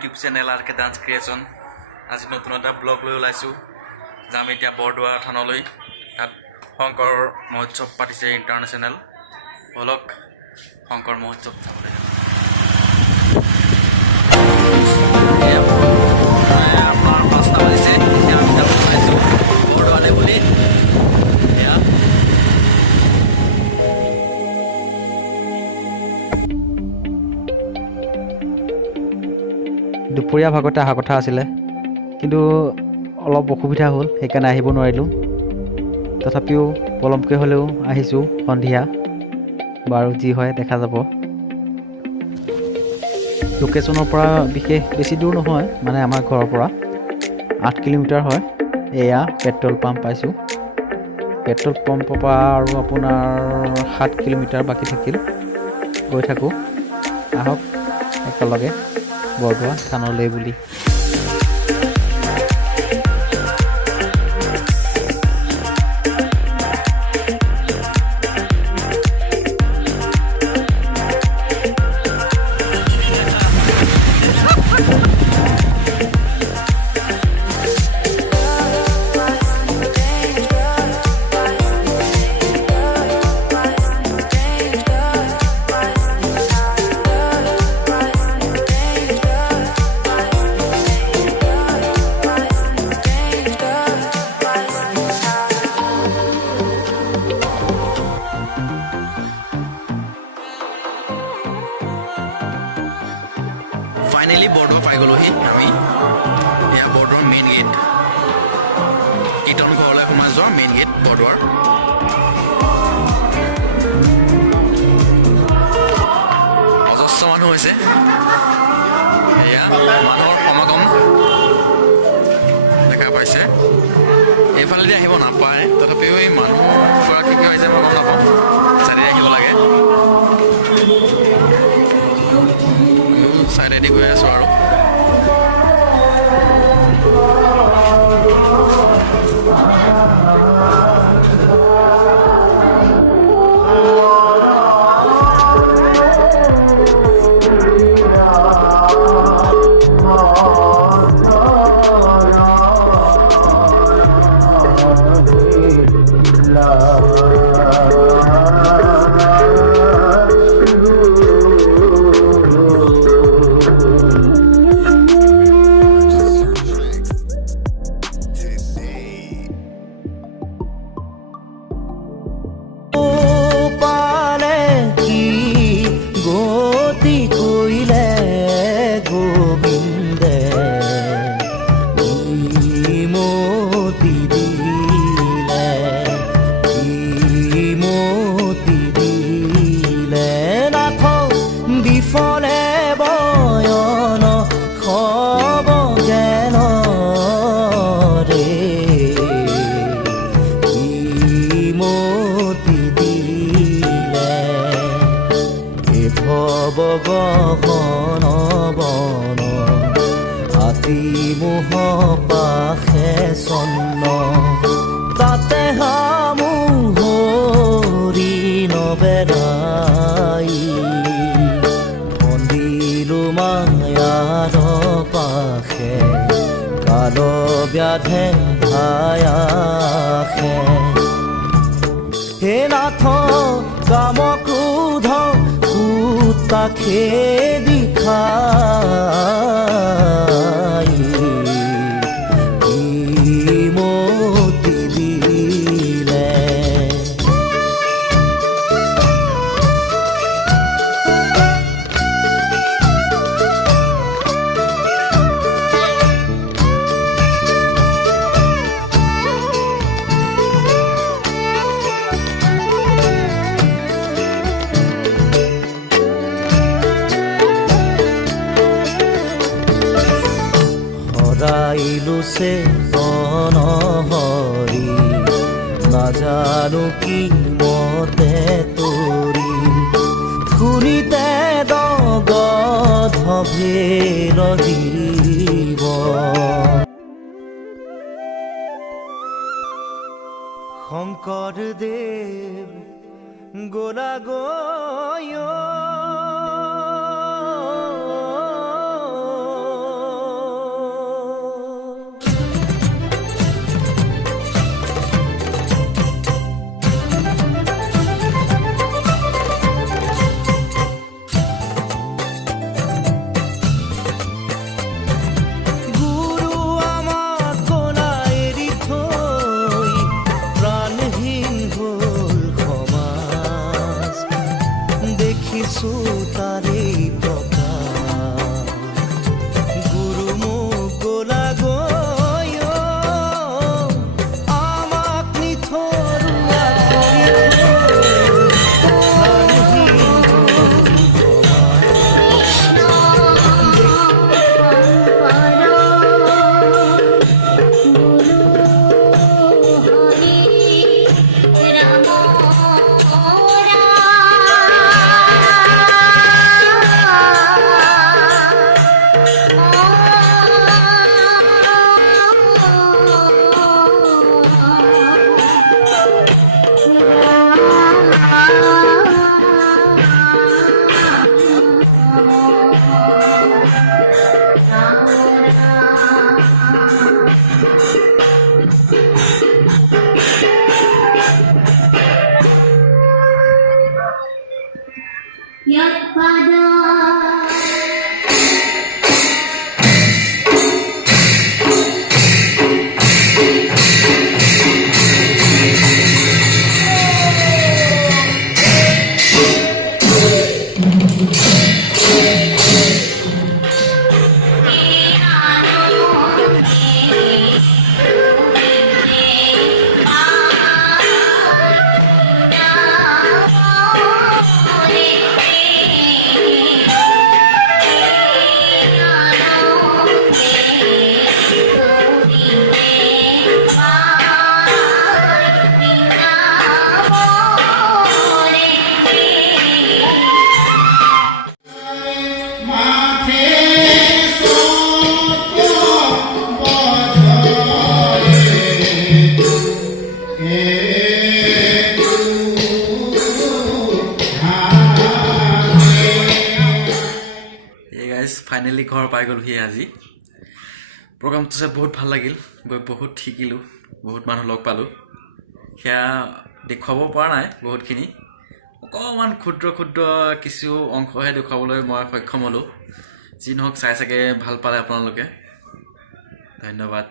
YouTube channel আৰকে dance creation আজি নতুন এটা ব্লগ লৈ ওলাইছোঁ যাম এতিয়া বৰদোৱা থানলৈ তাত শংকৰ মহোৎসৱ পাতিছে ইণ্টাৰনেশ্যনেল বলক শংকৰ মহোৎসৱ চাবলৈ আপোনাৰ 5টা বাজিছে এতিয়া আমি যাব ওলাইছোঁ বৰদোৱালৈ বুলি এয়া দুপৰীয়া ভাগতে অহা কথা আছিলে কিন্তু অলপ অসুবিধা হ'ল সেইকাৰণে আহিব নোৱাৰিলোঁ তথাপিও পলমকৈ হ'লেও আহিছোঁ সন্ধিয়া বাৰু যি হয় দেখা যাব লোকেশ্যনৰ পৰা বিশেষ বেছি দূৰ নহয় মানে আমাৰ ঘৰৰ পৰা 8 কিলোমিটাৰ হয় এয়া পেট্ৰল পাম্প পাইছোঁ পেট্ৰল পাম্পৰ পৰা আৰু আপোনাৰ 7 কিলোমিটাৰ বাকী থাকিল গৈ থাকোঁ আহক একেলগে বৰদোৱা থানলৈ বুলি ফাইনেলি বৰদোৱা পাই গ'লোহি আমি এয়া বৰদোৱাৰ মেইন গেট কীৰ্তন ঘৰলৈ সোমাই যোৱা মেইন গেট বৰদোৱাৰ অজস্ৰ মানুহ হৈছে এয়া মানুহৰ সমাগম দেখা পাইছে এইফালেদি আহিব নাপায় তথাপিও এই মানুহগৰাকী কি হৈছে মই গম নাপাওঁ চাইডে আহিব লাগে চাইডেদি গৈ আছোঁ আৰু বগন বন আতি মোহ পাশে চন্ন তাতে হামুহৰি নবেৰাই মন্দিৰো মায়াৰ পাশে কাল ব্যাধে ভায়াসে হে নাথ কাম ক্ৰোধ তাকে দিখাই মতি দিলে ৰাইলুছে অনহৰি নাজানো কি মতে তৰি শুনিতে দগধভেৰ জীৱ শংকৰদেৱ গোলা গয় ঘৰ পাই গ'লোহি আজি প্ৰগ্ৰামটো চাই বহুত ভাল লাগিল গৈ বহুত শিকিলোঁ বহুত মানুহ লগ পালোঁ সেয়া দেখুৱাব পৰা নাই বহুতখিনি অকণমান ক্ষুদ্ৰ ক্ষুদ্ৰ কিছু অংশহে দেখুৱাবলৈ মই সক্ষম হ'লোঁ যি নহওক চাই চাগে ভাল পালে আপোনালোকে ধন্যবাদ